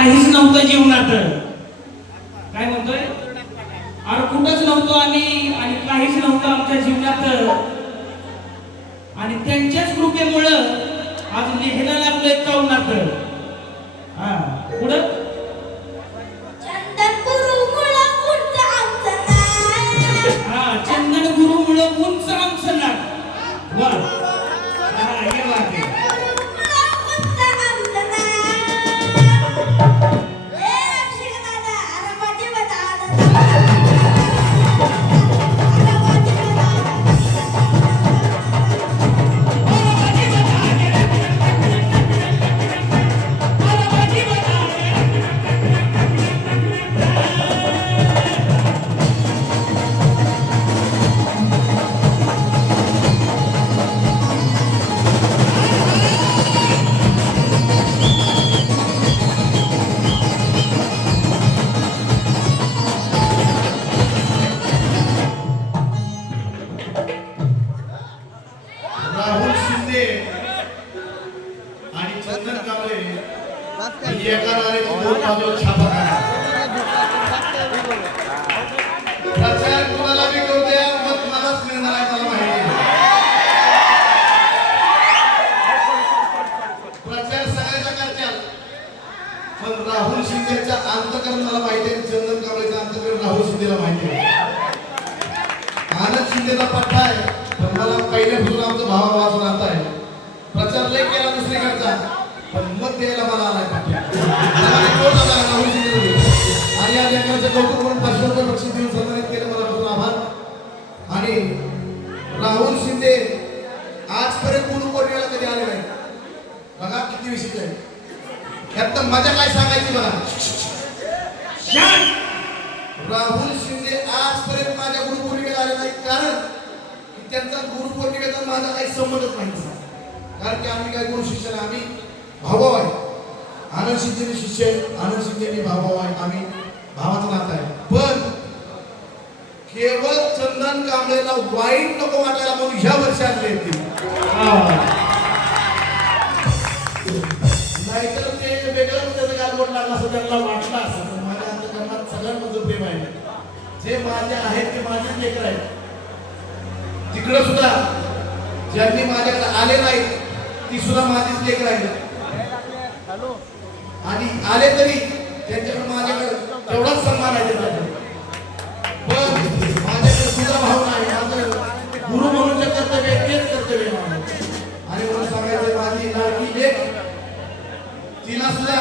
काहीच नव्हतं जीवनात. काय म्हणतोय? अरे कुठंच नव्हतो आम्ही आणि काहीच नव्हतं आमच्या जीवनात. आणि त्यांच्याच कृपेमुळं आज लिहायला लागलोय कवनात. हा पुढं चंदन गुरुमुळं उंच आमचं नाक. हा चंदन गुरुमुळं उंच आमचं नाक. वा हा हे वाटे गुरुमुळं उंच आमचं नाक. ए रक्षक दादा, अरे माझी बदादा. अरे माझी बदादा. राहुल शिंदे आणि चंदन कांबळे ही एका नाण्याची दोन बाजूला छापा काढा. प्रचार कोणाला बी करू द्या, मत मलाच मिळणार आहे, मला माहिती आहे. प्रचार सगळ्याचा करचाल, पण राहुल शिंदेचा अंतकरण मला माहिती आहे, चंदन कांबळेचं अंतकरण राहुल शिंदेला माहिती आहे. आनंद शिंदेचा पट्टा आहे, पण मला पहिल्यापासून आमचं भावाभावाचं नातं आहे. प्रचार लय केला दुसरीकडचा, पण मत द्यायला मला आलाय पट्ट्या. राहुल शिंदे आणि या लेकराचं कौतुक करून 500 रुपये बक्षीस देऊन सन्मानित केलं, मनापासून आभार. आणि राहुल शिंदे आजपर्यंत गुरुपौर्णिमेला कधी आले नाही. बघा किती विशेष आहे. यात तर मजा काय सांगायची मला. राहुल शिंदे आजपर्यंत माझ्या गुरुपौर्णिमेला आले नाही, कारण त्यांचा गुरुपौर्णिमेचा माझा काही संबंधच नाही. कारण की आम्ही काय गुरु शिष्य नाही, आम्ही भाऊ आहे. आनंद शिंदे शिष्य आहे, आनंद शिंदे भाऊ आहे, आम्ही भावाचं नातं आहे. पण केवळ चंदन कांबळेला वाईट नको वाटायला म्हणून ह्या वर्षी आणले ते. नाहीतर ते वेगळं त्याचं गालबोट लागला असं त्यांना वाटलं असं. पण माझ्या अंतकरणात सगळ्यांमध्ये प्रेम आहे. जे माझे आहेत ते माझेच लेकर आहेत. तिकडं सुद्धा ज्यांनी माझ्याकडे आले नाही ती सुद्धा माझीच लेकर आहे. आणि आले तरी त्यांच्याकडे माझ्याकडे तेवढाच सन्मान आहे त्यांच्याकडे. पण माझ्याकडे सुद्धा भाव नाही. माझं गुरु म्हणून जे कर्तव्य आहे तेच कर्तव्य आहे माझं. आणि म्हणून सांगायचं माझी लाडकी लेक, तिला सुद्धा